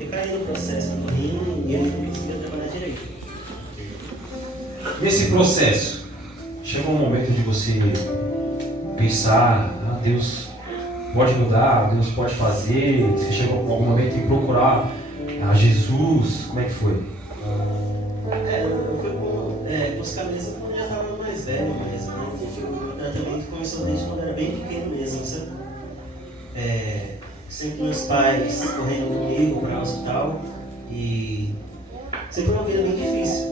Eu caí no processo do rim e eu não conseguia trabalhar direito. Nesse processo, chegou um momento de você pensar, Deus pode mudar, Deus pode fazer, você chegou a algum momento em procurar a Jesus, como é que foi? Eu fui buscar mesmo quando eu já estava mais velho mesmo, né? O tratamento começou desde quando eu era bem pequeno mesmo, sabe? Sempre meus pais correndo comigo para o hospital e sempre uma vida bem difícil.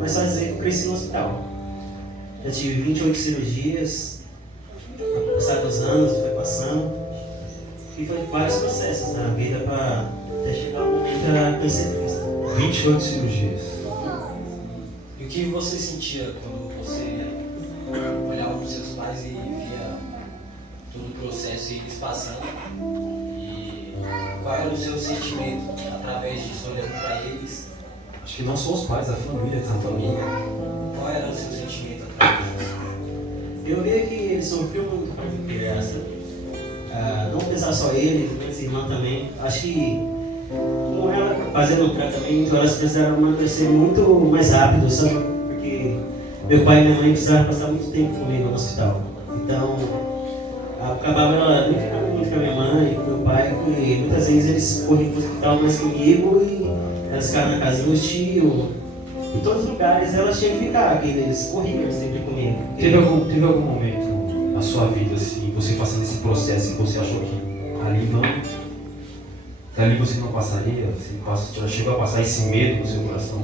Mas só dizer que eu cresci no hospital. Já tive 28 cirurgias, no passar dos anos foi passando e foi vários processos na vida para até chegar o momento da conhecer Cristo. 28 cirurgias. E o que você sentia quando você olhava para os seus pais e via todo o processo e eles passando? E qual era o seu sentimento através disso, olhando para eles? Acho que não só os pais, a família também. Qual era o seu sentimento através disso? Eu via que ele sofreu muito com a criança. Não pensar só ele, minha irmã também. Acho que com ela fazendo o tratamento, elas precisaram amadurecer muito mais rápido, sabe? Porque meu pai e minha mãe precisaram passar muito tempo comigo no hospital. Então, acabava ela não ficando muito com a minha mãe e com meu pai, porque muitas vezes eles corriam para o hospital mais comigo e elas ficavam na casa do meu tio. Em todos os lugares elas tinham que ficar, que eles corriam sempre comigo. Teve algum momento na sua vida, assim, você passando esse processo e você achou que ali você não passaria? Você já chegou a passar esse medo no seu coração?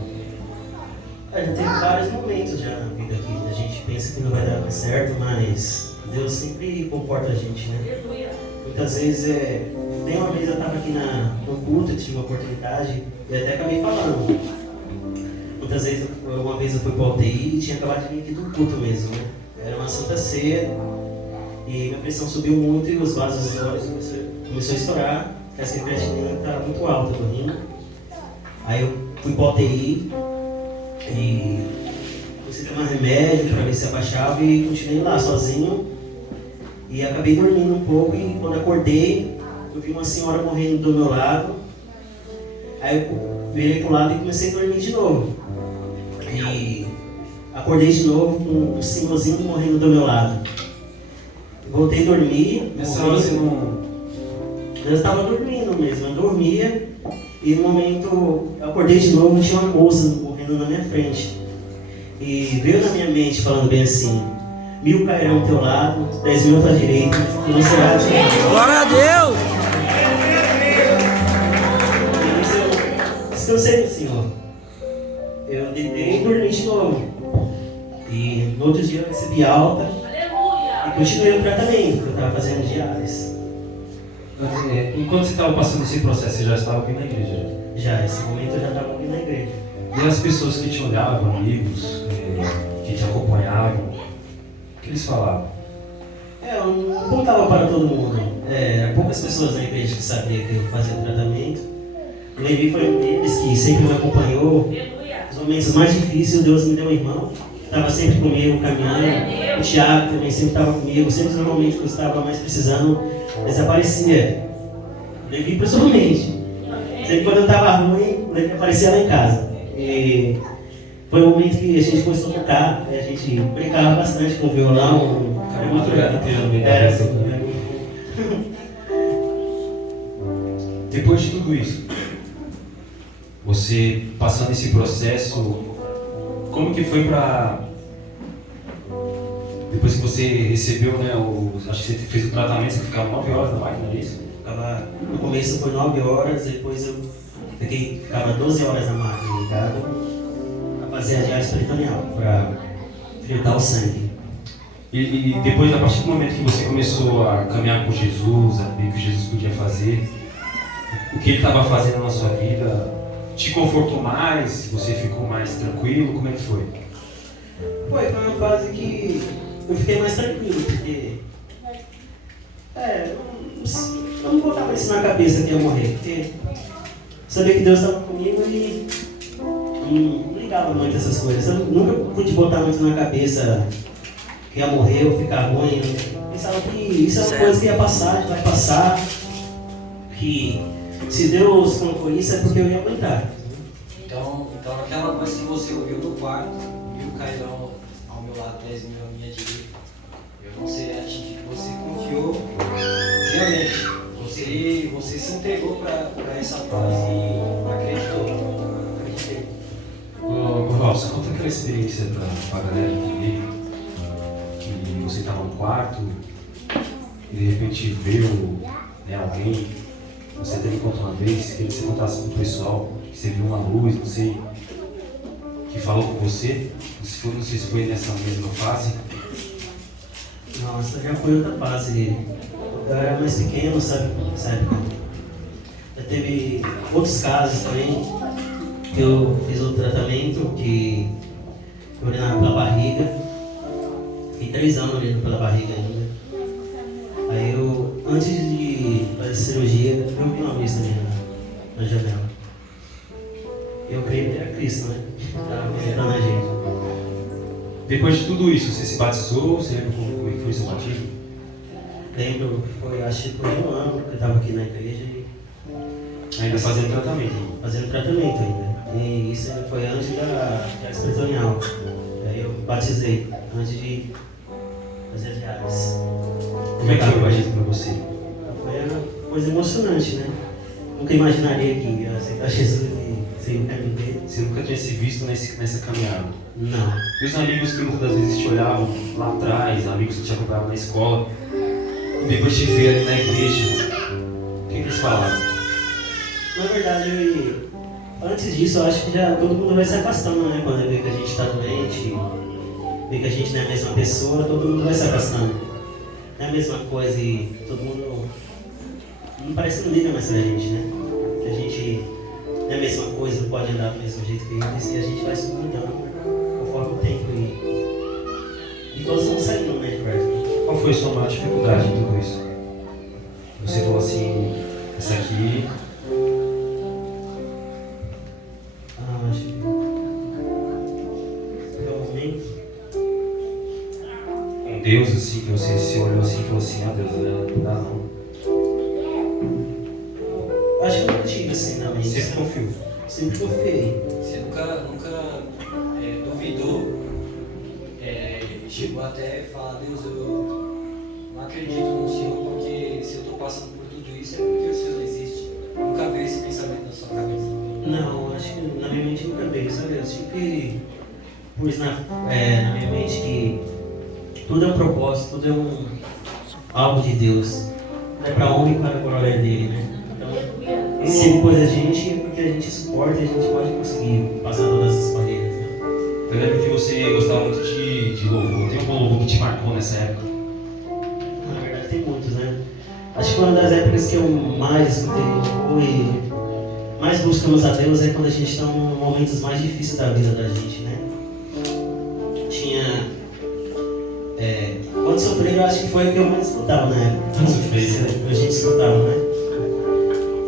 Já teve vários momentos já na vida que a gente pensa que não vai dar mais certo, mas Deus sempre comporta a gente, né? Muitas vezes, tem uma vez eu estava aqui no culto, eu tive uma oportunidade e até acabei falando. Muitas vezes, uma vez eu fui para o UTI e tinha acabado de vir aqui do culto mesmo, né? Era uma santa ceia e minha pressão subiu muito e os vasos dos olhos começou a estourar, porque a creatinina estava muito alta no rim. Aí eu fui para o UTI e comecei a tomar remédio para ver se abaixava e continuei lá sozinho. E acabei dormindo um pouco e quando acordei, eu vi uma senhora morrendo do meu lado. Aí eu virei pro lado e comecei a dormir de novo. E acordei de novo com um senhorzinho morrendo do meu lado. Voltei a dormir. Nessa hora você não... Eu estava dormindo mesmo, eu dormia e no momento eu acordei de novo e tinha uma moça morrendo na minha frente. E veio na minha mente falando bem assim: 1000 cairão ao teu lado, 10.000 à tua direita, tu não serás atingido. Glória a Deus! Descansei do Senhor. Eu deitei e dormi de novo. E no outro dia eu recebi alta e continuei o tratamento que eu estava fazendo diárias. Enquanto você estava passando esse processo, você já estava aqui na igreja? Já, nesse momento eu já estava aqui na igreja. E as pessoas que te olhavam, amigos, que te acompanhavam, o que eles falavam? Eu não contava para todo mundo. Poucas pessoas na igreja que sabiam que eu fazia o tratamento. O Levi foi um deles que sempre me acompanhou. Nos momentos mais difíceis, Deus me deu um irmão. Estava sempre comigo, caminhando. O Thiago também sempre estava comigo. Sempre no momento que eu estava mais precisando, desaparecia. O Levi principalmente. Sempre quando eu estava ruim, o Levi aparecia lá em casa. E foi um momento que a gente começou a tocar. A gente brincava bastante com o violão. Cara, muito legal inteiro no meio da Era festa. assim. Depois de tudo isso, você passando esse processo, como que foi pra... Depois que você recebeu, né, acho que você fez o tratamento, você ficava 9 horas na máquina, é isso? No começo foi 9 horas, depois eu ficava 12 horas na máquina ligada para fazer a diálise peritoneal, para filtrar o sangue. E depois, a partir do momento que você começou a caminhar com Jesus, a ver o que Jesus podia fazer, o que ele estava fazendo na sua vida, te confortou mais? Você ficou mais tranquilo? Como é que foi? Foi uma fase que eu fiquei mais tranquilo, porque eu não botava isso na cabeça que ia morrer, porque sabia que Deus estava comigo e não ligava muito essas coisas. Eu nunca pude botar muito na cabeça que ia morrer ou ficar ruim. Eu pensava que isso é uma coisa que ia passar, vai passar, que Se Deus colocou isso é porque eu ia aguentar. Então aquela voz que você ouviu no quarto, 1000 cairão ao meu lado, 10.000 à minha direita, eu não serei atingido. Você confiou realmente. Você se entregou para essa voz e acreditou. Acreditei. Robson, conta aquela experiência pra galera entender que você estava no quarto e de repente veio, né, alguém, você teve encontro uma vez, que você contasse pro pessoal, que você viu uma luz, não sei, que falou com você, não sei se foi nessa mesma fase. Nossa, já foi outra fase. Eu era mais pequeno, sabe? Já teve outros casos também, que eu fiz outro tratamento, que eu urinava pela barriga. Fiquei 3 anos urinando pela barriga ainda. Aí eu, antes de fazer cirurgia, eu vi uma vista ali na janela. Eu creio que era Cristo, né? Estava visitando a gente. Depois de tudo isso, você se batizou? Você lembra como é que foi seu batismo? Lembro, foi acho que por 1 ano que eu estava aqui na igreja e Ainda fazendo tratamento. fazendo tratamento ainda. E isso foi antes da peritoneal. Aí eu batizei, antes de fazer as diálises. Como é que foi o batismo para você? Foi uma coisa emocionante, né? Nunca imaginaria que ia aceitar Jesus e seguir o caminho dele. Você nunca tinha se visto nessa caminhada? Não. E os amigos que muitas das vezes te olhavam lá atrás, amigos que te acompanhavam na escola, depois te ver ali na igreja, o que eles falaram? Na verdade, antes disso, eu acho que já todo mundo vai se afastando, né? Quando vê que a gente está doente, vê que a gente não é a mesma pessoa, todo mundo vai se afastando. Não é a mesma coisa e todo mundo não parece que não liga mais pra gente, né? Que a gente não é a mesma coisa, não pode andar do mesmo jeito que eles e a gente vai se mudando conforme o tempo e todos vão saindo, né, de perto. Qual foi a sua maior dificuldade em tudo isso? Você falou assim, essa aqui... Acho que pelo momento, com Deus, assim, que você se olhou assim e falou assim, ah Deus, não dá não. acho que eu nunca tive assim na mente. Sempre confiou. Sempre confiei. Você nunca duvidou, chegou até falar, Deus, eu não acredito no Senhor, porque se eu estou passando por tudo isso é porque o Senhor existe. Nunca veio esse pensamento na sua cabeça? Não, acho que na minha mente nunca veio, sabe? Eu sempre pus na minha mente que tudo é um propósito, tudo é algo de Deus. Não é para honra e para a glória dele, né? Então, se ele pôs a gente é porque a gente suporta e a gente pode conseguir passar todas essas barreiras, né? Eu lembro que você gostava muito de louvor. Tem algum louvor que te marcou nessa época? Na verdade tem muitos, né? Acho que uma das épocas que eu mais escutei louvor e mais buscamos a Deus é quando a gente está em momentos mais difíceis da vida da gente, né? Tinha... quando sofrer, eu acho que foi o que eu mais escutava na época. Quando sofrer, a gente escutava, né?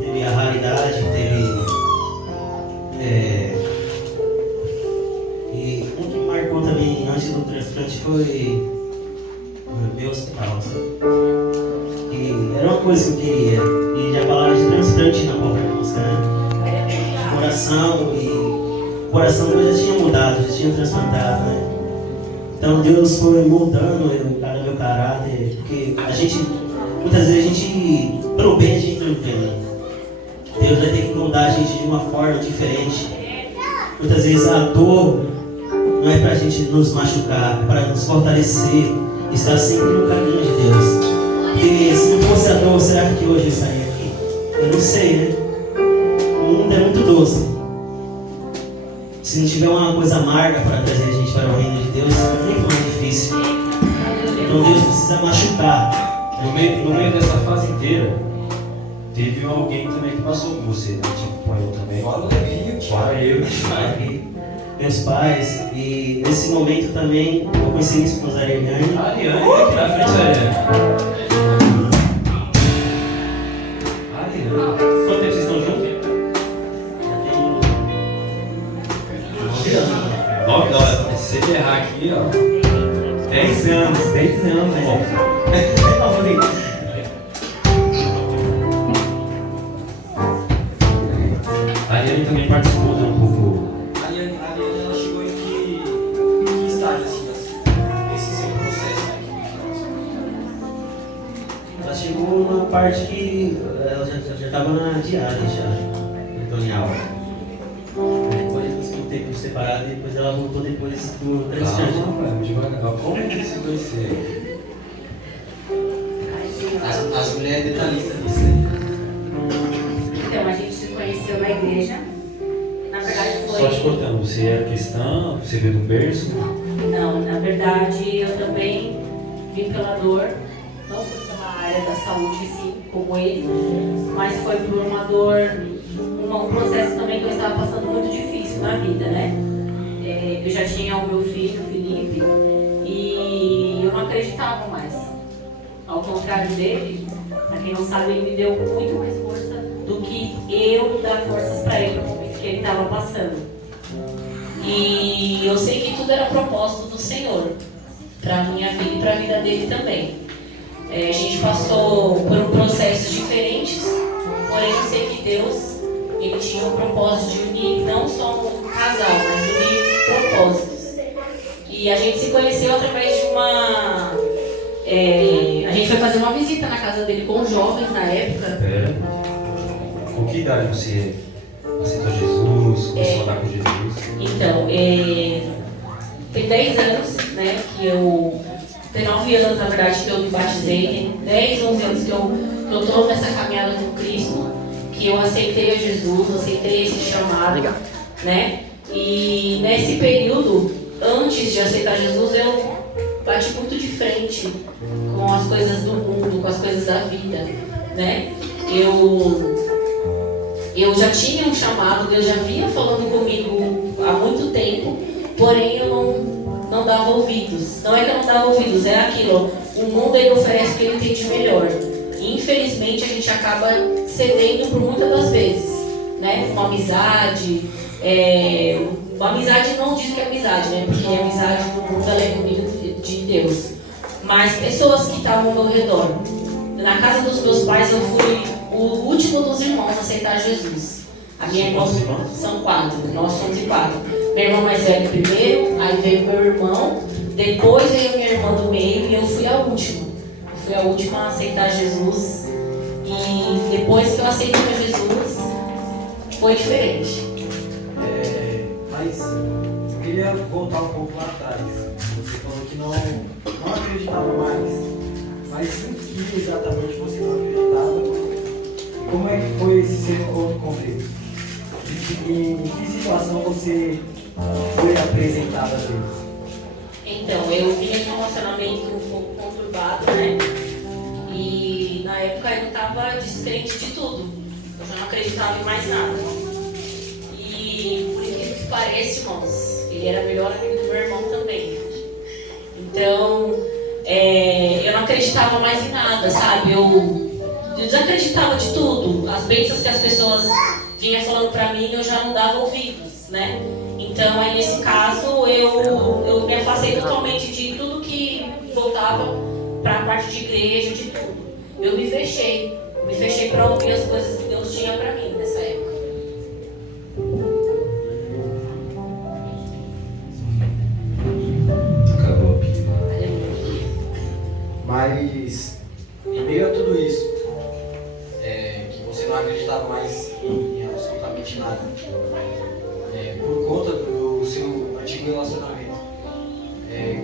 Teve a raridade, teve... e um que me marcou também antes do transplante foi o meu hospital, sabe? E era uma coisa que eu queria. E já falaram de transplante na própria música, né? De coração e... O coração já tinha mudado, já tinha transplantado, né? Então Deus foi moldando o meu caráter, porque a gente, muitas vezes a gente, pelo bem a gente não entende. Deus vai ter que moldar a gente de uma forma diferente. Muitas vezes a dor não é para a gente nos machucar, é para nos fortalecer, estar sempre no caminho de Deus. Porque se não fosse a dor, será que hoje eu estaria aqui? Eu não sei, né? O mundo é muito doce. Se não tiver uma coisa amarga para trazer a gente para o reino de Deus, é muito mais difícil. Então Deus precisa machucar. No meio dessa fase inteira, teve alguém também que passou com você, né? Tipo, eu também. Fora o Levinho, Fora eu. Meus pais, e nesse momento também eu conheci minha esposa Ariane. A Ariane, aqui na frente, Ariane. Ariane. Quanto tempo vocês estão juntos? Já tem 9 horas. Se ele errar aqui, ó. 10 anos, irmão. Ariane também participou de um pouco. A Ariane ela chegou em que estágio assim, nesse seu processo, né? Ela chegou numa parte que ela já estava na diária já, peritoneal. Depois conseguiu um tempo separado e depois ela voltou depois do transplante. Calma, devagar. Como é que isso vai ser? As mulheres detalhistas nisso aí. Então, a gente se conheceu na igreja. Na verdade foi... Só te cortando, você é cristã? Você veio do berço? Não, na verdade eu também vim pela dor. Não foi pela área da saúde, sim, como ele. Mas foi por uma dor, um processo também que eu estava passando muito difícil na vida, né? Eu já tinha o meu filho, o Felipe, e eu não acreditava mais. Ao contrário dele, pra quem não sabe, ele me deu muito mais força do que eu dar forças para ele no momento que ele estava passando. E eu sei que tudo era propósito do Senhor, para minha vida e para a vida dele também. A gente passou por processos diferentes, porém eu sei que Deus ele tinha um propósito de unir não só um casal, mas unir propósitos. E a gente se conheceu através de uma... a gente foi fazer uma visita na casa dele com os jovens na época. Com que idade você aceitou Jesus, começou a andar com Jesus? Então, tem 10 anos, né, que eu... Tem 9 anos, na verdade, que eu me batizei. Tem 10, 11 anos que eu estou nessa caminhada com Cristo, que eu aceitei a Jesus, aceitei esse chamado, né? E nesse período, antes de aceitar Jesus, eu bati muito de frente com as coisas do mundo, com as coisas da vida, né? Eu já tinha um chamado, Deus já vinha falando comigo há muito tempo, porém eu não dava ouvidos. Não é que eu não dava ouvidos, é aquilo. O mundo ele oferece o que ele tem de melhor. E infelizmente a gente acaba cedendo por muitas das vezes, né? Uma amizade, uma amizade não diz que é amizade, né? Porque a amizade no mundo ela é comigo de Deus. Mas pessoas que estavam ao meu redor. Na casa dos meus pais eu fui o último dos irmãos a aceitar Jesus. A minha irmã são 4, nós somos 4. Meu irmão mais velho primeiro, aí veio meu irmão, depois veio minha irmã do meio e eu fui a última. Eu fui a última a aceitar Jesus. E depois que eu aceitei Jesus, foi diferente. Mas eu queria voltar um pouco lá atrás. Você falou que não acreditava mais. Mas em que exatamente você não acreditava? Como é que foi esse seu encontro com Deus? Em que situação você foi apresentado a Deus? Então, eu vinha de um relacionamento um pouco conturbado, né? E na época eu estava descrente de tudo. Eu já não acreditava em mais nada. E por incrível que pareça, irmãos, ele era melhor amigo do meu irmão também. Então, eu não acreditava mais em nada, sabe? Eu desacreditava de tudo. As bênçãos que as pessoas vinham falando pra mim, eu já não dava ouvidos, né? Então, aí nesse caso, eu me afastei totalmente de tudo que voltava pra parte de igreja, de tudo. Eu me fechei pra ouvir as coisas que Deus tinha pra mim nessa época. Acabou a pila. Mas, em meio a tudo isso, que você não acreditava mais em absolutamente nada, por conta do seu antigo relacionamento,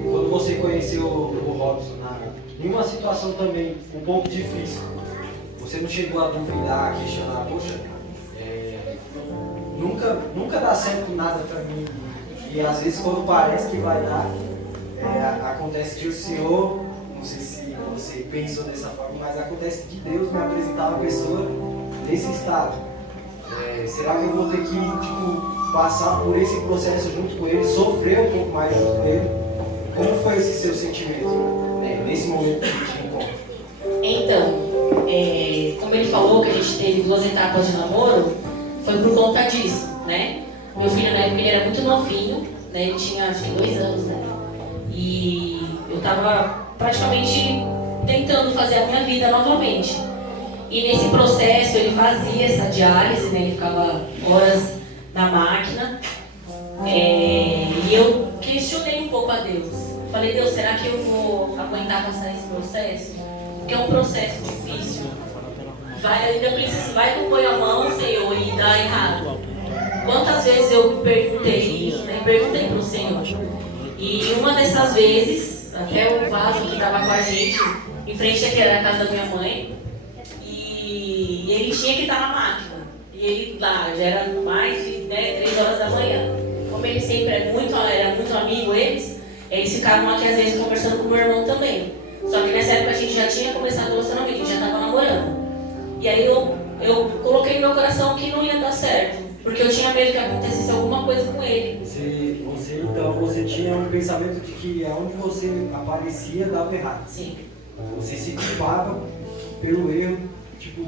quando você conheceu o Robson em uma situação também um pouco difícil, você não chegou a duvidar, a questionar, poxa, nunca dá certo nada pra mim, e às vezes quando parece que vai dar, acontece que o Senhor, não sei se você pensou dessa forma, mas acontece que Deus me apresentava a pessoa nesse estado. Será que eu vou ter que passar por esse processo junto com ele, sofrer um pouco mais junto com ele? Como foi esse seu sentimento nesse momento que a gente encontra? Então, como ele falou que a gente teve 2 etapas de namoro, foi por conta disso, né? Meu filho na época ele era muito novinho, né? Ele tinha acho que 2 anos, né? E eu tava praticamente tentando fazer a minha vida novamente. E nesse processo ele fazia essa diálise, né? Ele ficava horas na máquina. E eu questionei um pouco a Deus. Falei, Deus, será que eu vou aguentar passar esse processo? Porque é um processo difícil. Vai no põe a mão, Senhor, e dá errado. Quantas vezes eu perguntei isso, né? Perguntei para o Senhor. E uma dessas vezes, até o vaso que estava com a gente, em frente aqui era a casa da minha mãe, e ele tinha que estar na máquina. E ele lá, já era mais de 3 horas da manhã. Como ele sempre era muito amigo, eles ficavam aqui às vezes conversando com o meu irmão também. Só que nessa época a gente já tinha começado o relacionamento, a gente já estava namorando. E aí eu coloquei no meu coração que não ia dar certo. Porque eu tinha medo que acontecesse alguma coisa com ele. Você tinha um pensamento de que aonde você aparecia dava errado. Sim. Você se culpava pelo erro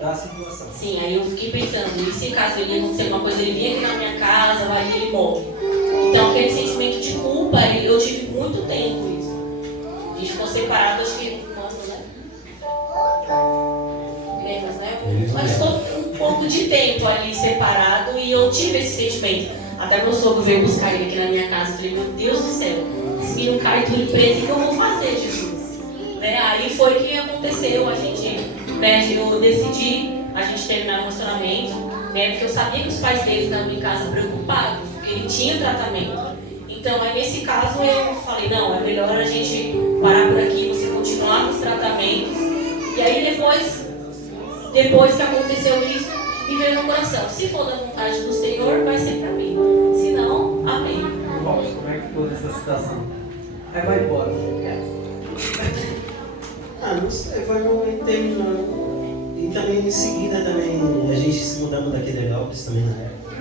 da situação. Sim, aí eu fiquei pensando, e se caso ele ia acontecer alguma coisa, ele vinha aqui na minha casa, vai e ele morre. Então aquele sentimento de culpa, eu tive muito tempo isso. A gente ficou separado, acho que 1 ano, né? Menos, né? Mas ficou um pouco de tempo ali separado e eu tive esse sentimento. Até meu sogro veio buscar ele aqui na minha casa. Eu falei, meu Deus do céu, esse menino cai tudo preso, o que eu vou fazer, Jesus? Né? Aí foi que aconteceu, eu decidi a gente terminar o relacionamento, né? Porque eu sabia que os pais dele estavam em casa preocupados, porque ele tinha tratamento. Então, aí nesse caso eu falei, não, é melhor a gente parar por aqui, você continuar com os tratamentos. E aí depois que aconteceu isso, me veio no coração, se for da vontade do Senhor, vai ser para mim. Se não, amém. Irmãos, como é que foi essa situação? Aí vai embora. Não sei, foi um momento terminando. E também em seguida a gente se mudamos daqui de Galpes também na época.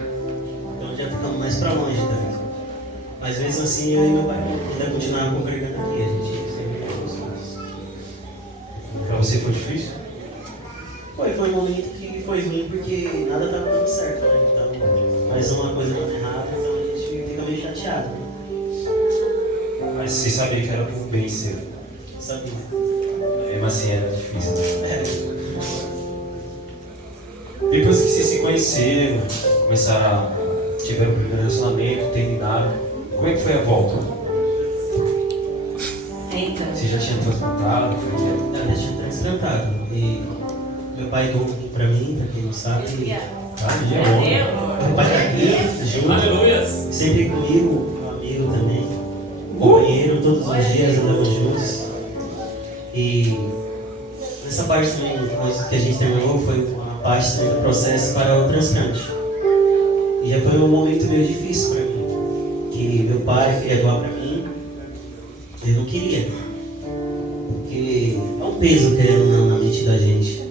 Então já ficamos mais para longe também. Mas mesmo assim eu e meu pai ainda continuavam congregando aqui, a gente sempre ficou juntos. Para você foi difícil? Foi um momento que foi ruim porque nada estava dando certo, né? Então, mais uma coisa dando errado, então a gente fica meio chateado, né? Mas você sabia que era por bem seu. Sabia? Mesmo assim era difícil. Depois que vocês se conheceram, tiveram o primeiro relacionamento, terminaram, como é que foi a volta? Então. Você já tinha transplantado? Eu já tinha transplantado. E meu pai doou pra mim, pra quem não sabe. Meu pai tá aqui, junto. Aleluia. Sempre comigo, um amigo também. Companheiro, todos os dias andamos juntos. E nessa parte também, depois que a gente terminou, foi uma parte também do processo para o transplante. E já foi um momento meio difícil para mim. Que meu pai queria doar para mim, eu não queria. Porque é um peso querendo na mente da gente.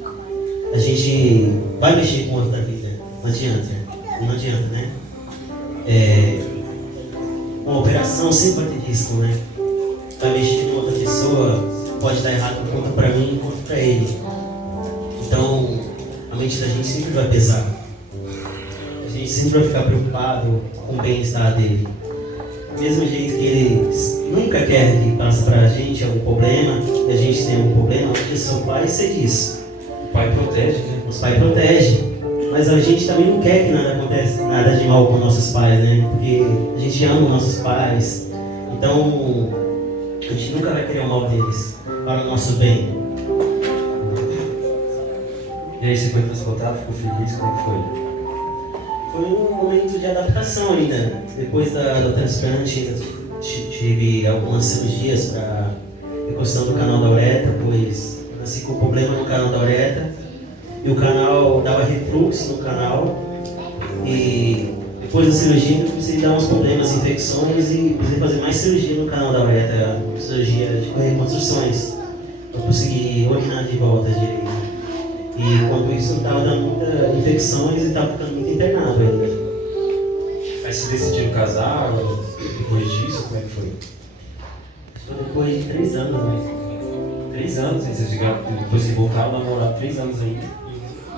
A gente vai mexer com outra vida, não adianta, né? Uma operação sempre vai ter risco, né? Vai mexer com outra pessoa, pode dar errado tanto para mim quanto para ele. Então, a mente da gente sempre vai pesar. A gente sempre vai ficar preocupado com o bem-estar dele. Do mesmo jeito que ele nunca quer que passe para a gente algum problema, e a gente tem algum problema, porque seu pai sei disso. O pai protege, né? Os pais protegem. Mas a gente também não quer que nada de mal com nossos pais, né? Porque a gente ama os nossos pais. Então, a gente nunca vai querer o mal deles, para o nosso bem. E aí você foi transplantado, ficou feliz, como é que foi? Foi um momento de adaptação ainda. Depois do transplante, eu tive algumas cirurgias para reconstrução do canal da uretra, pois eu nasci com problema no canal da uretra. E o canal dava refluxo no canal. E depois da cirurgia eu comecei a dar uns problemas, infecções, e precisei fazer mais cirurgia no canal da uretra, cirurgia de reconstruções, para conseguir urinar de volta direito. E quando isso estava dando muitas infecções e estava ficando muito internado ainda. Aí você decidiu casar, depois disso, como é que foi? Foi depois de 3 anos, né? 3 anos, aí vocês ficaram, depois vocês voltaram a namorar 3 anos ainda.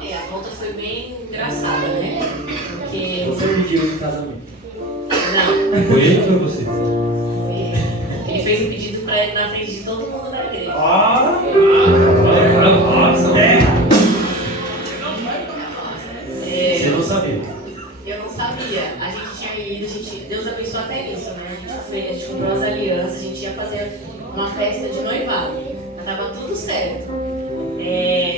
A volta foi bem engraçada, né? Porque. Você pediu em casamento? Não. Foi ele ou foi você? Ele fez um pedido pra ele na frente de todo mundo da igreja. dia, a gente tinha ido, Deus abençoou até nisso, né? A gente comprou as alianças, a gente ia fazer uma festa de noivado. Já tava tudo certo.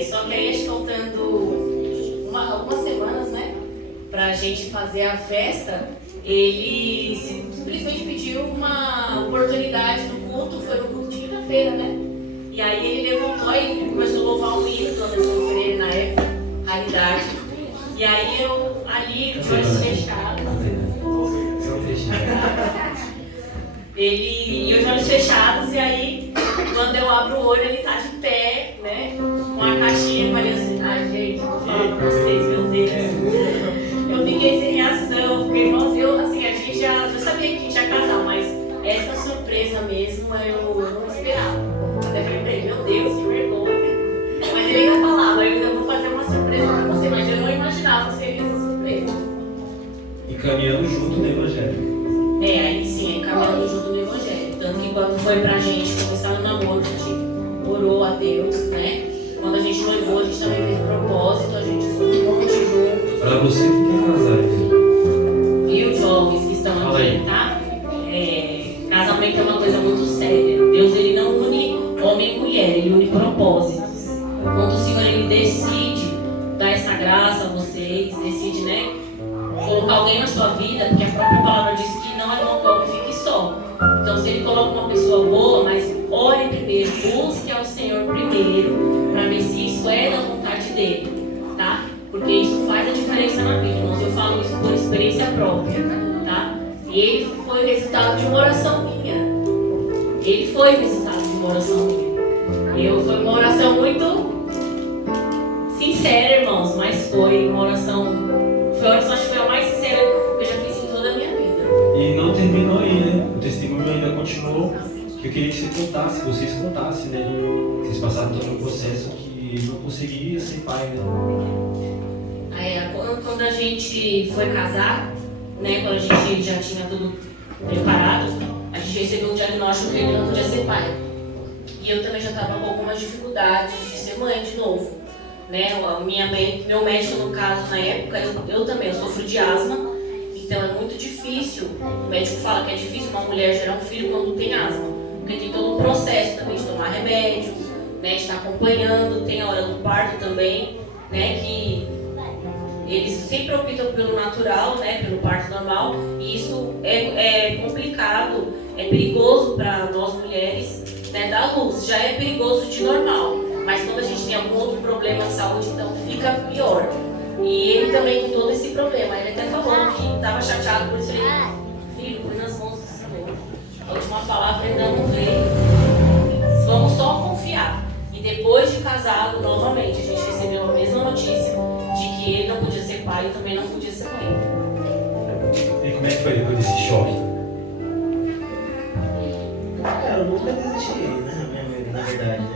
Só que aí, faltando algumas semanas, né? Pra gente fazer a festa, ele simplesmente pediu uma oportunidade no culto, foi no culto de quinta-feira, né? E aí ele levantou e começou a louvar um hino do Anderson Pereira na época, Raridade. E aí eu ali, de olhos fechados. E eu de olhos fechados, e aí quando eu abro o olho ele tá de pé, né? Com a caixinha, eu falei assim, ai gente, vou falar pra vocês, meu Deus. Eu fiquei sem reação, porque nossa, a gente já sabia que a gente ia casar, mas essa surpresa mesmo eu não esperava. Até falei pra ele, meu Deus, que vergonha. Mas ele ainda falava, eu ainda vou fazer uma surpresa pra você, mas eu não imaginava seria essa surpresa. E caminhando junto no Evangelho. Aí sim, caminhando junto no Evangelho. Tanto que quando foi pra gente começar o namoro, a gente orou a Deus, né? Quando a gente noivou, a gente também fez um propósito, a gente estudou um monte juntos. Para você que quer casar, Viu, jovens que estão aqui, tá? Casamento é uma coisa muito séria. Deus, ele não une homem e mulher, ele une propósitos. Quando o Senhor, ele decide dar essa graça a vocês, decide, né? Colocar alguém na sua vida, porque a própria palavra diz que não é bom que o homem fique só. Então, se ele coloca uma pessoa boa, mas ore primeiro, busque ao Senhor primeiro, para ver se isso é da vontade dele, tá? Porque isso faz a diferença na vida, irmãos. Eu falo isso por experiência própria, tá? E ele foi o resultado de uma oração minha. Ele foi o resultado de uma oração minha. Foi uma oração muito sincera, irmãos, mas foi uma oração. Foi a oração, acho que foi a mais sincera que eu já fiz em toda a minha vida. E não terminou aí, né? O testemunho ainda continuou. Que eu queria que vocês contassem, né? Vocês passaram todo um processo que não conseguiria ser pai, né? Quando a gente foi casar, né? Quando a gente já tinha tudo preparado, a gente recebeu um diagnóstico que ele não podia ser pai. E eu também já estava com algumas dificuldades de ser mãe de novo. Né? Meu médico, no caso, na época, eu também sofro de asma, então é muito difícil. O médico fala que é difícil uma mulher gerar um filho quando tem asma, porque tem todo um processo também de tomar remédio, né? De estar acompanhando, tem a hora do parto também, né? Que eles sempre optam pelo natural, né? Pelo parto normal, e isso é complicado, é perigoso para nós mulheres, né? Dar luz, já é perigoso de normal. Mas quando a gente tem algum outro problema de saúde, então fica pior. E ele também com todo esse problema. Ele até falou que estava chateado por isso. Ele, filho, põe nas mãos do Senhor. A última palavra ainda não veio. Vamos só confiar. E depois de casado, novamente, a gente recebeu a mesma notícia de que ele não podia ser pai e também não podia ser mãe. E como é que foi depois desse choque? Eu nunca desisti, né? Na verdade, né?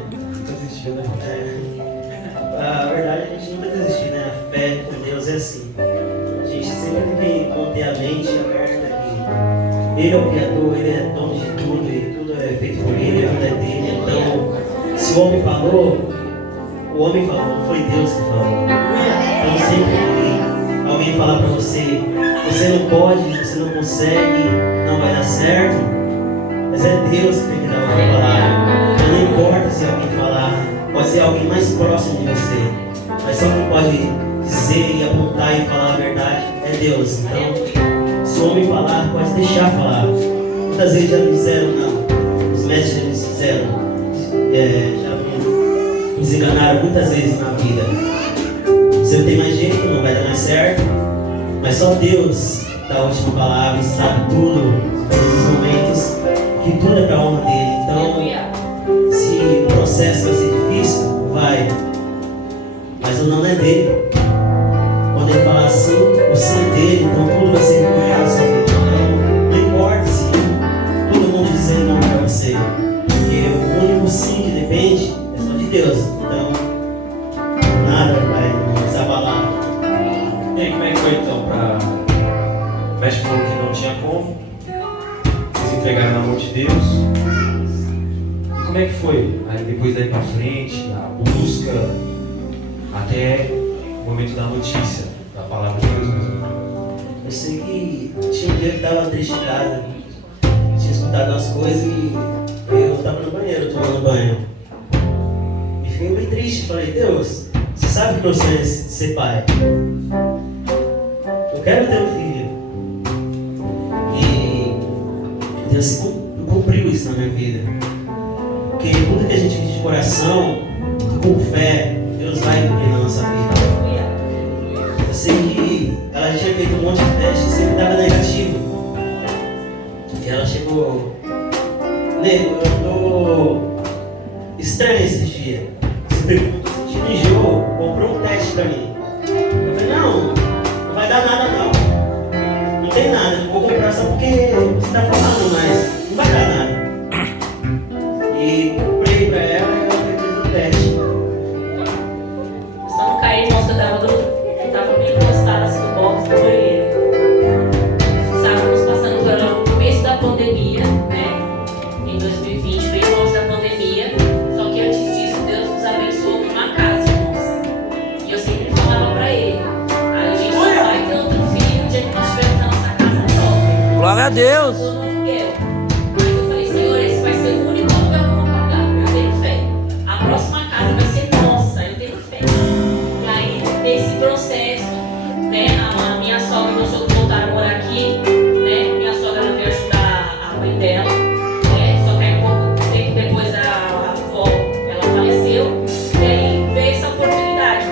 A verdade, a gente nunca desistiu, né? A fé com Deus é assim. A gente sempre tem que manter a mente aberta que Ele é o Criador, Ele é dono de tudo, e tudo é feito por Ele, tudo é dele. Então, se o homem falou, não foi Deus que falou. Então, sempre que alguém falar para você, você não pode, você não consegue, não vai dar certo, mas é Deus que tem que dar uma palavra. Então, não importa se alguém falar, pode ser alguém mais próximo de você, mas só quem pode dizer e apontar e falar a verdade é Deus. Então, se o homem falar, pode deixar falar. Muitas vezes já me disseram, não, os médicos já me fizeram, já me enganaram muitas vezes na vida. Você não tem mais jeito, não vai dar mais certo, mas só Deus dá a última palavra e sabe tudo, todos os momentos, que tudo é para a honra dele. Então, se o processo vai ser difícil, vai, mas o não é dele. Quando ele falar assim, o sim é dele, então tudo vai ser por ele na sua vida. Então, não importa se todo mundo dizer não para você, porque o único sim que depende é só de Deus. Então, nada vai nos abalar. E aí, como é que foi então para... O médico falou que não tinha como, vocês entregaram na mão de Deus. Como é que foi? Aí depois daí pra frente, a busca, até o momento da notícia, da palavra de Deus mesmo. A Eu sei que tinha um dia que tava triste em casa, tinha escutado umas coisas e eu tava no banheiro tomando banho. E fiquei bem triste, falei, Deus, você sabe que meu sonho é ser pai. Eu quero ter um filho. E Deus cumpriu isso na minha vida. Porque tudo que a gente diz de coração, com fé, Deus vai cumprir na nossa vida. Eu sei que ela já tinha feito um monte de testes e sempre dava negativo. E ela chegou, nego, eu tô estranho esses dias. Eu tô sentindo enjoo, comprou um teste pra mim. Eu falei, não vai dar nada não. Não tem nada, eu vou comprar só porque você tá falando, mas não vai dar nada. E comprei pra ela e ela fez o teste. Eu só não caí, irmão, que eu tava bem encostada assim no box do banheiro. Estávamos passando pelo começo da pandemia, né? Em 2020, bem longe da pandemia. Só que antes disso, Deus nos abençoou com uma casa, irmãos. E eu sempre falava pra ele, a gente só vai ter outro filho no dia que nós estivermos na nossa casa própria. Glória a Deus. Eu tô no aluguel. Mas eu falei, Senhor, esse vai ser o único aluguel que eu vou pagar. Eu tenho fé. A próxima casa vai ser nossa, eu tenho fé. E aí, nesse processo, né, a minha sogra e meu sogro voltaram a morar aqui, né? Minha sogra veio ajudar a mãe dela, né? Só que aí pouco tempo depois a avó, ela faleceu. E aí veio essa oportunidade.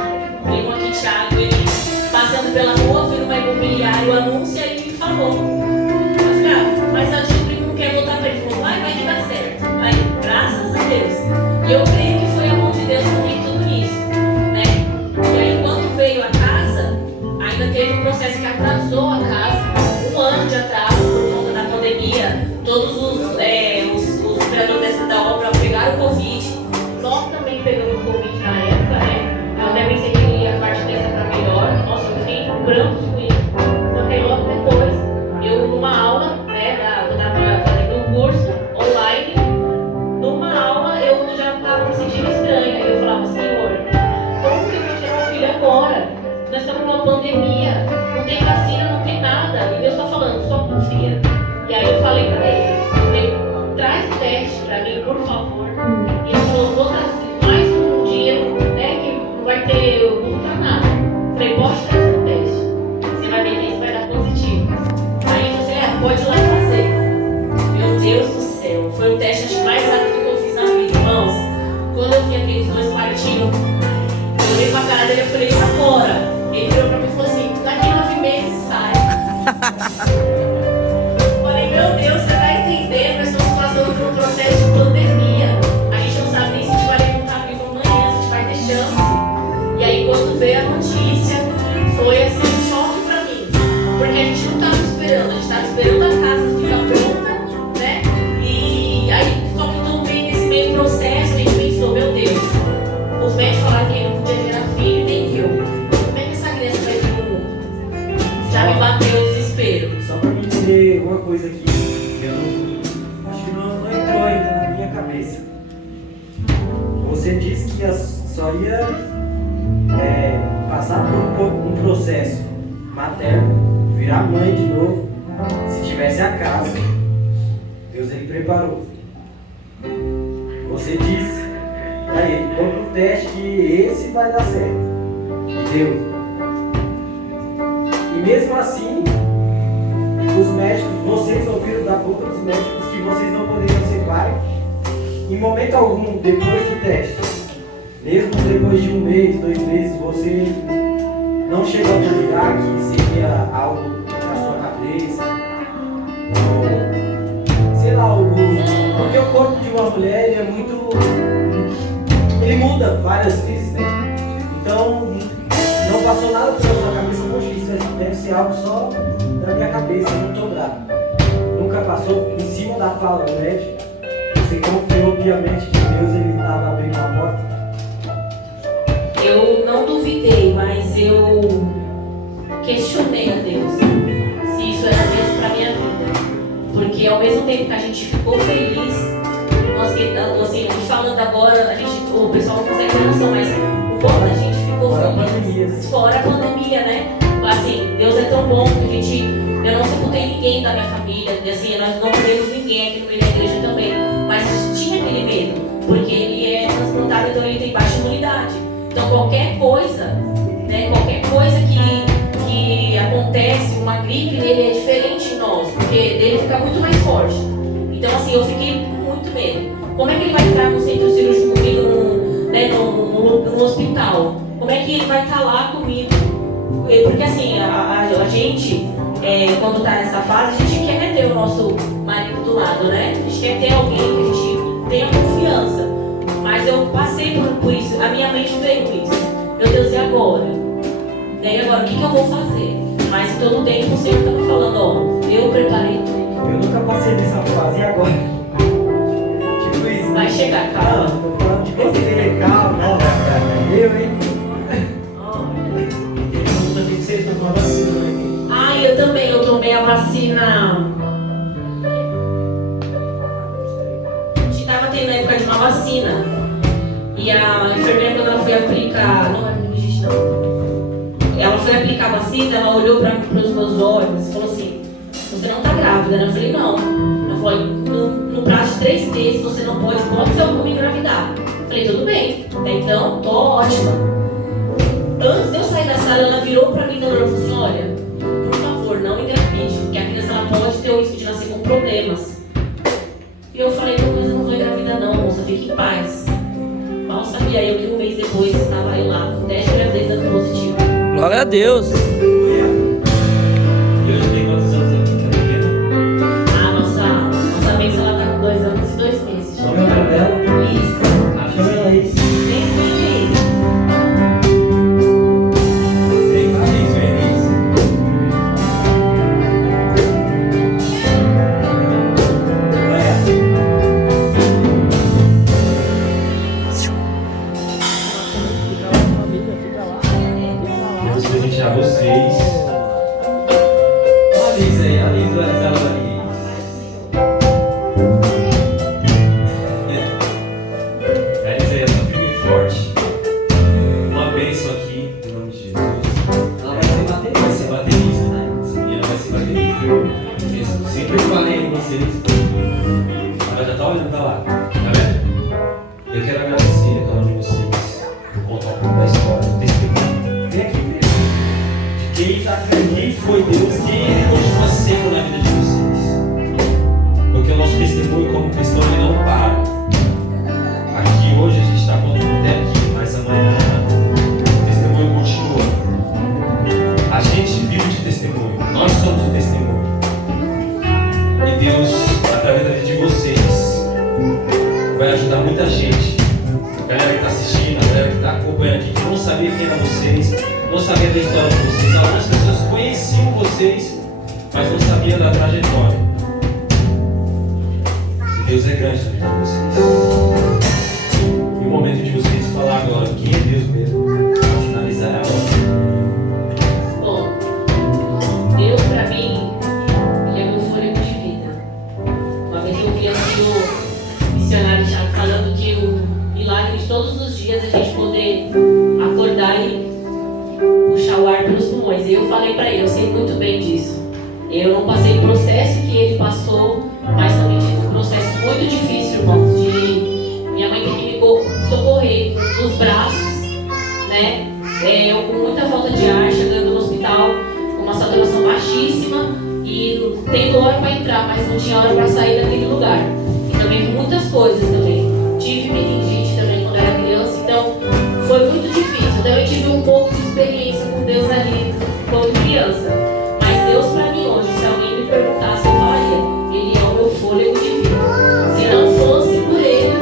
Primo aqui, Thiago, ele passando pela rua, viu uma imobiliária, o anúncio, e ele me falou. Eu falei, mas a seu primo não quer voltar pra ele. Ele falou, vai que dá certo. Aí, graças a Deus. E eu creio que foi a mão de Deus que tem tudo isso, né? E aí, quando veio a casa, ainda teve um processo que atrasou a casa, 1 ano de atraso por conta da pandemia. Todos os operadores da obra pegaram o Covid. Nós também pegamos o Covid na época, né? Eu até pensei que a parte dessa pra melhor. Nossa, eu fiquei brancos com isso. Só que aí logo depois, eu numa aula, né, eu tava fazendo um curso online, numa aula eu já tava me sentindo estranha. E eu falava, Senhor, como que eu vou ter um filho agora? Nós estamos numa pandemia, não tem vacina, não tem nada. E Deus tá falando, só confia. E aí eu falei pra ele, traz o teste pra mim, por favor. E ele falou, vou trazer mais um dinheiro, né, que não vai ter uso pra nada. Falei, pode trazer o teste. Você vai ver que isso vai dar positivo. Aí você pode ir lá e fazer. Meu Deus do céu, foi o teste acho, mais rápido que eu fiz na vida, irmãos. Quando eu vi aqueles 2 quartinhos, eu olhei pra cara dele e falei, e agora? Ele virou pra mim e falou assim, daqui 9 meses sai. Falei, meu Deus, você tá entendendo? Nós estamos passando por um processo de pandemia. A gente não sabe nem se a gente vai levantar vivo amanhã, se a gente vai ter chance. E aí quando veio a notícia, foi assim um choque pra mim. Porque a gente não estava esperando, a gente estava esperando a casa ficar pronta, né? E aí, só que no meio desse meio processo, a gente pensou, meu Deus, os médicos falaram que ele não podia gerar filho, nem viu. Como é que essa criança vai vir no mundo? Já me bateu o desespero. Só pra me entender uma coisa aqui, acho que não entrou ainda na minha cabeça. Você disse que só ia passar por um processo materno, virar mãe de novo, se tivesse a casa. Deus ele preparou. Você disse pra ele, compra o teste que esse vai dar certo. E deu. E mesmo assim, os médicos, vocês ouviram da boca dos médicos que vocês não poderiam ser pai, em momento algum, depois do teste, mesmo depois de 1 mês, 2 meses, você não chegou a duvidar que seria algo na sua cabeça, ou, sei lá, porque o corpo de uma mulher ele é muito, ele muda várias vezes, né? Então, não passou nada pela sua cabeça, poxa, isso deve ser algo só da minha cabeça, eu não estou grave. Nunca passou em cima da fala do médico. Você confiou obviamente que Deus ele estava abrindo a porta. Eu não duvidei, mas eu questionei a Deus se isso era mesmo para minha vida. Porque ao mesmo tempo que a gente ficou feliz, nós assim, a gente falando agora, o pessoal não consegue ter noção, mas o quanto a gente ficou feliz. Fora a pandemia, né? assim, Deus é tão bom que eu não sepultei ninguém da minha família, assim, nós não perdemos ninguém aqui no meio da igreja também, mas tinha aquele medo, porque ele é transplantado, então ele tem baixa imunidade. Então qualquer coisa, né, qualquer coisa que acontece, uma gripe nele é diferente em nós, porque dele fica muito mais forte. Então assim, eu fiquei com muito medo. Como é que ele vai entrar no centro cirúrgico comigo no hospital? Como é que ele vai estar lá comigo? Porque assim, a gente, quando está nessa fase, a gente quer ter o nosso marido do lado, né? A gente quer ter alguém que a gente tenha confiança. Mas eu passei por isso, a minha mente veio com isso. Meu Deus, e agora? E agora, o que eu vou fazer? Mas em todo tempo o Senhor estava falando, ó, eu preparei tudo. Eu nunca passei nessa fase, e agora? Tipo isso. Vai chegar, calma. Tô falando de você, calma. Eu, hein? Também que você tomou a vacina, né? Ah, eu também, eu tomei a vacina. A gente estava tendo na época de uma vacina. E a enfermeira, quando ela foi aplicar, não é meningite não. Ela foi aplicar a vacina, ela olhou para os meus olhos e falou assim: você não está grávida, né? Eu falei: não. Ela falou: no prazo de 3 meses você não pode ser alguma engravidar. Eu falei: tudo bem, até então, tô ótima. Antes de eu sair da sala, ela virou pra mim e falou assim: olha, por favor, não engravide, porque a criança ela pode ter o risco de nascer com problemas. E eu falei: não, mas eu não vou engravidar não, moça, fique em paz. Mal sabia eu que um mês depois estava eu lá, com 10 gravidez dando positivo. Glória a Deus. E hoje tem quantos anos aqui? Tá pequena? A nossa bênção, ela tá com 2 anos e 2 meses. Chama ela. Isso. Chama ela isso. Vem, vem. Quero presentear vocês. Alisa aí, Alisa, Alisa aí, essa firme e forte. Uma bênção aqui, em nome de Jesus. Ela vai ser baterista. Vai ser baterista, né? Essa menina vai ser baterista. Eu sempre falei em vocês. Ela já tá olhando pra lá, tá vendo? Eu quero agradecer a cada um de vocês por contar um pouco da história, do testemunho. Vem aqui mesmo. Quem foi Deus, quem Ele continua sendo na vida de vocês. Porque o nosso testemunho como cristão ele não para. Aqui hoje a gente está falando até aqui, mas amanhã o testemunho continua. A gente vive de testemunho, nós somos o testemunho. E Deus, através da vida de vocês, vai ajudar muita gente. A galera que está assistindo, a galera que está acompanhando aqui, que não sabia quem eram vocês, não sabia da história de vocês. Algumas pessoas conheciam vocês, mas não sabiam da trajetória. E Deus é grande na vida de vocês. E o momento de vocês falar agora quem é Deus mesmo, para finalizar é a hora. Bom, Deus pra mim, ele é meu fôlego de vida. Uma vez eu vi aqui o missionário Thiago falando que o milagre de todos os dias é a gente poder acordar e puxar o ar pelos pulmões. E eu falei pra ele, eu sei muito bem disso. Eu não passei o processo que ele passou, mas também tive um processo muito difícil, irmãos, de minha mãe ter que me socorrer nos braços, né? Eu com muita falta de ar, chegando no hospital, com uma saturação baixíssima e tendo hora para entrar, mas não tinha hora para sair daquele lugar. E também com muitas coisas também. Tive meningite também quando era criança, então foi muito difícil. Então eu tive um pouco de experiência com Deus ali quando criança. Mas Deus pra mim hoje, se alguém me perguntasse, eu falaria, Ele é o meu fôlego de vida. Se não fosse por Ele,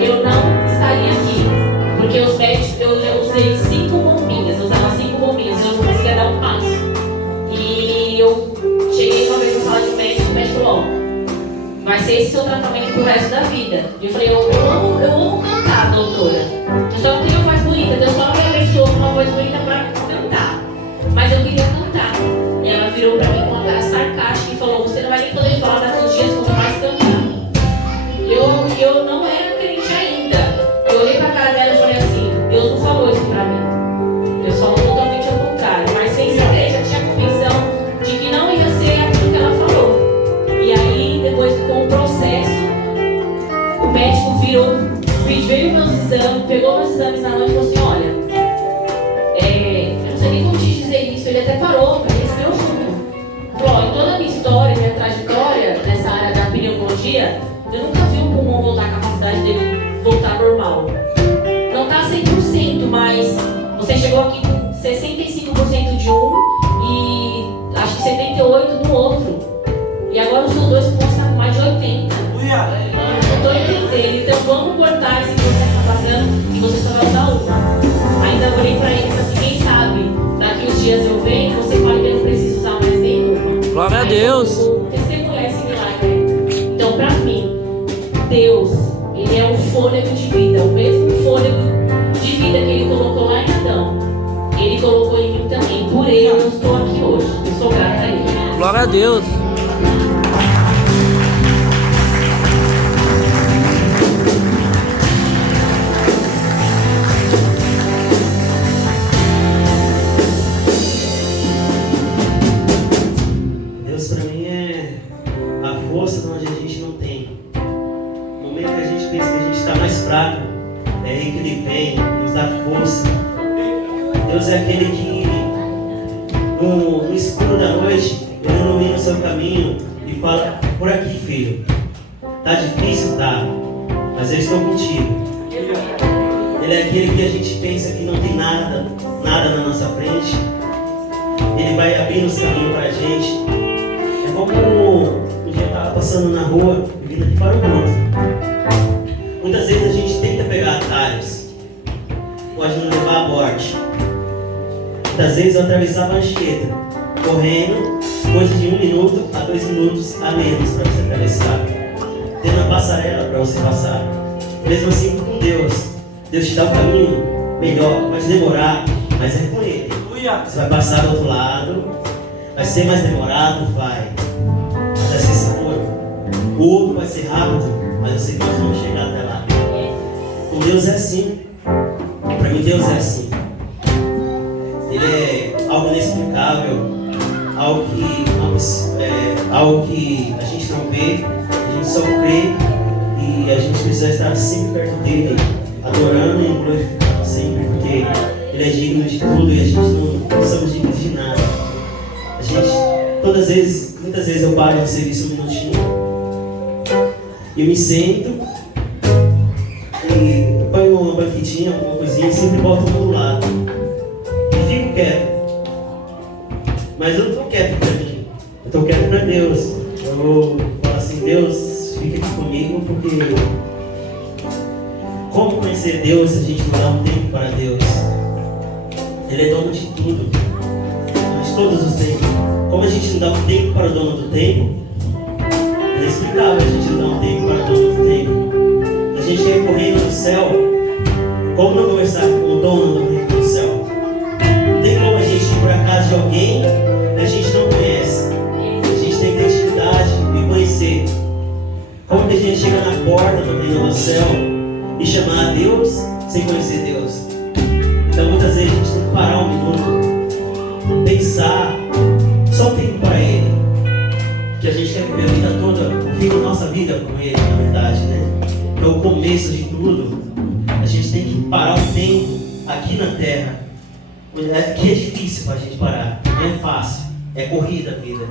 eu não estaria aqui. Porque os médicos, eu já usei 5 bombinhas, eu usava 5 bombinhas, eu não conseguia dar um passo. E eu cheguei uma vez na sala de médico, o médico falou, ó, vai ser esse seu tratamento pro resto da vida. E eu falei, eu amo cantar, doutora. Eu só não tenho uma voz bonita, Deus só me abençoou com uma voz bonita para cantar. Mas eu queria cantar. E ela virou pra mim com uma cara sarcástica e falou, você não vai nem poder falar daqui uns dias como mais cantar. Eu não era crente ainda. Eu olhei pra cara dela e falei assim, Deus não falou isso pra mim. Deus falou totalmente ao contrário, mas sem saber. Glória a Deus. Testemunhar esse milagre. Então, para mim, Deus, Ele é um fôlego de vida, o mesmo fôlego de vida que Ele colocou lá em Adão. Ele colocou em mim também. Por Ele eu estou aqui hoje. Eu sou grata a Ele. Glória a Deus. Deus para mim é a força onde a gente não tem. No momento que a gente pensa que a gente está mais fraco, é aí que Ele vem nos dá força. Deus é aquele que no escuro da noite Ele ilumina o seu caminho e fala: por aqui, filho. Tá difícil, tá, mas eu estou contigo. Ele é aquele que a gente pensa que não tem nada na nossa frente. Ele vai abrindo os caminhos para a gente. É como um dia eu estava passando na rua e vindo aqui para o mundo. Muitas vezes a gente tenta pegar atalhos, pode nos levar à morte. Muitas vezes eu atravessava a Anchieta, correndo, coisa de 1 minuto a 2 minutos a menos para você atravessar, tendo a passarela para você passar. Mesmo assim com Deus, Deus te dá um caminho melhor, vai demorar, mas é com Ele. Você vai passar do outro lado, vai ser mais demorado, vai ser seguro. O outro vai ser rápido, mas você nós vamos chegar até lá. Com Deus é assim. Para mim Deus é assim. Ele é algo inexplicável, algo que a gente não vê, a gente só crê, e a gente precisa estar sempre perto dele, adorando e glorificando sempre, porque Ele é digno de tudo e a gente não somos dignos de nada. A gente, muitas vezes eu paro no serviço um minutinho e eu me sento e eu ponho uma banquetinha, alguma coisinha e sempre boto um do lado e fico quieto. Mas eu não estou quieto para mim, eu estou quieto para Deus. Eu vou falar assim: Deus, fica aqui comigo, porque como conhecer Deus se a gente não dá um tempo para Deus? Ele é dono de tudo, de todos os tempos. Como a gente não dá um tempo para o dono do tempo, é inexplicável a gente não dar um tempo para o dono do tempo. A gente quer correr no céu, como não conversar com o dono do reino do céu? Não tem como a gente ir para a casa de alguém que a gente não conhece. A gente tem que ter intimidade e conhecer. Como que a gente chega na porta do reino do céu e chamar a Deus sem conhecer Deus? Então muitas vezes a gente tem que parar um minuto, pensar, só tempo para Ele, que a gente quer viver a vida toda, o fim da nossa vida com Ele, na verdade, né? Que é o começo de tudo. A gente tem que parar um tempo aqui na terra, que é difícil para a gente parar, não é fácil, é corrida a vida.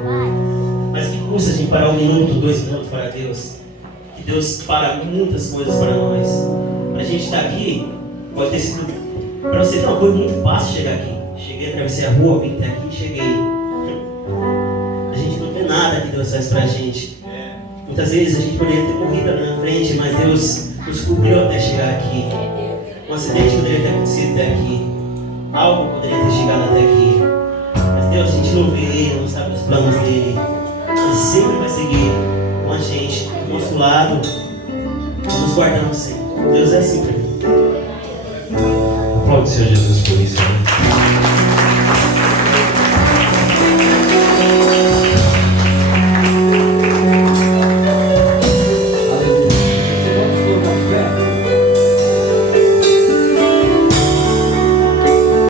Mas que custa a gente parar 1 minuto, 2 minutos para Deus? Que Deus para muitas coisas para nós. Para a gente estar aqui, pode ter sido. Para você não, foi muito fácil chegar aqui. Cheguei, atravessei a rua, vim até aqui e cheguei. A gente não vê nada que Deus faz pra gente. Muitas vezes a gente poderia ter morrido ali na frente, mas Deus nos cobriu até chegar aqui. Um acidente poderia ter acontecido até aqui. Algo poderia ter chegado até aqui. Mas Deus, a gente não vê Ele, não sabe os planos dEle. Ele sempre vai seguir com a gente, do nosso lado, nos guardando sempre. Deus é assim pra mim. Aplaude o Senhor Jesus por isso.